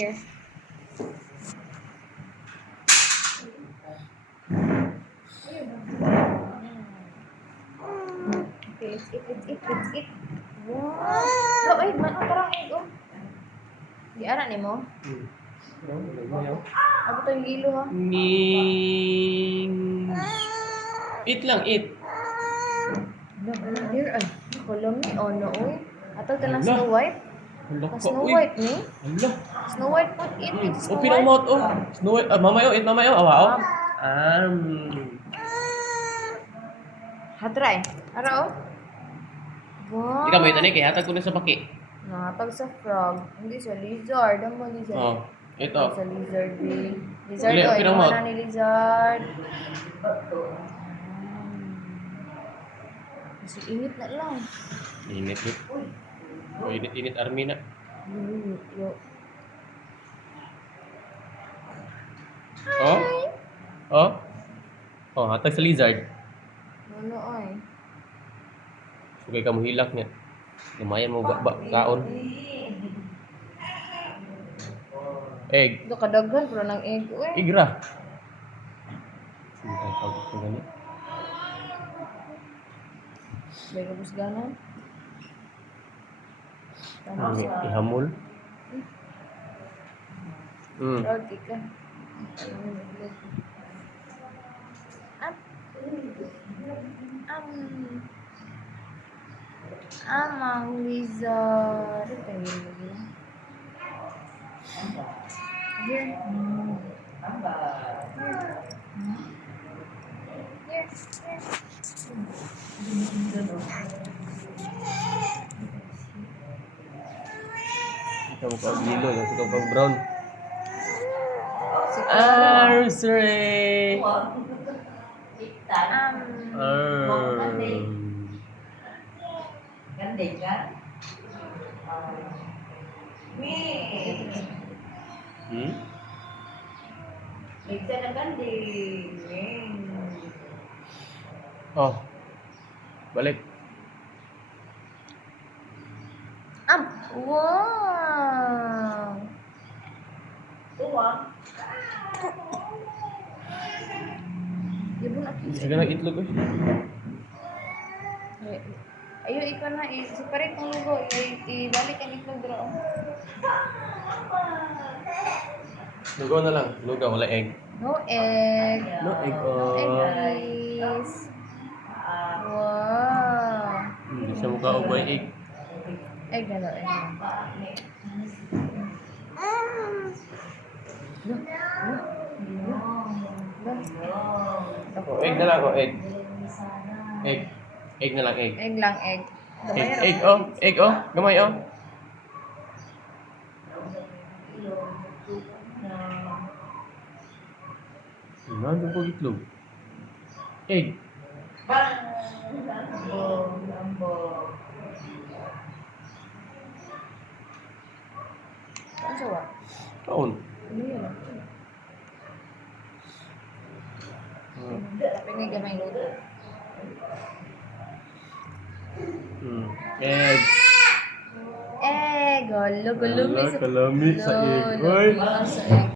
Here. Okay, let's eat. Wow. Bro, ay, parang egg, oh. Di ara ni mo? Ako to yung ilo, ha? Ning. Eat lang, eat. Here, ay. Nakulam ni, oh, no, oy. Ato ka lang Hala. Snow White. Hala Ka ka, Snow uy. White, ni? Hala. Snow White po, eat with Snow Open ang White. mouth, oh. Snow White. Mamayo, eat mamayo. Awa, oh. Hatry. Ara, oh. Wow. Ikaw mo ito, Nick. Hatag ko na sa paki. Nakatag sa frog. Hindi sa lizard. Ang mga lizard. Oh, ito. Sa lizard, eh. Lizard, Uli, oh. open ang Ito mouth. na ni lizard. Kasi init na lang. Init, Nick. Oh, init, Army na. Yo. Oh? Oh? Oh, hatag sa lizard. Ano, ay. Okay ka mo hilak niya. Lumayan mo kaon. Egg. Ito kadaghan, pero ng egg, eh. Igra. Sige tayo tawag ko gani. May kabus ganan. Tama sa... Ihamol. Frog, ika. Amang lizard. Ito yung lagi. Here. Ikaw mo ka yellow, yung ikaw ka brown. Si Arseray! Gandeng kan? Bisa na gandeng. Oh. Balik. Wow! Tuwang. Yabon ako. Sige na itlog eh. Ayo, ikaw na. Separate ang lugo. Ibalik ang itlog dito. Lugaw na lang. Lugaw, wala egg. No egg. No egg. No egg, please. Wow. Hindi siya mukha o may egg. Egg na lang. Oh, egg na lang, oh, egg. Egg. Egg na lang, egg. Egg lang, egg. Egg, egg, oh. Egg, oh. Gamay, oh. Nandun po itlog. Egg. Ano siya? Kaon. Ano yun? Pinigamay luto. Egg. Egg! Gulo, Wala, sa kalami sa egg. Gulo, Oy. sa egg.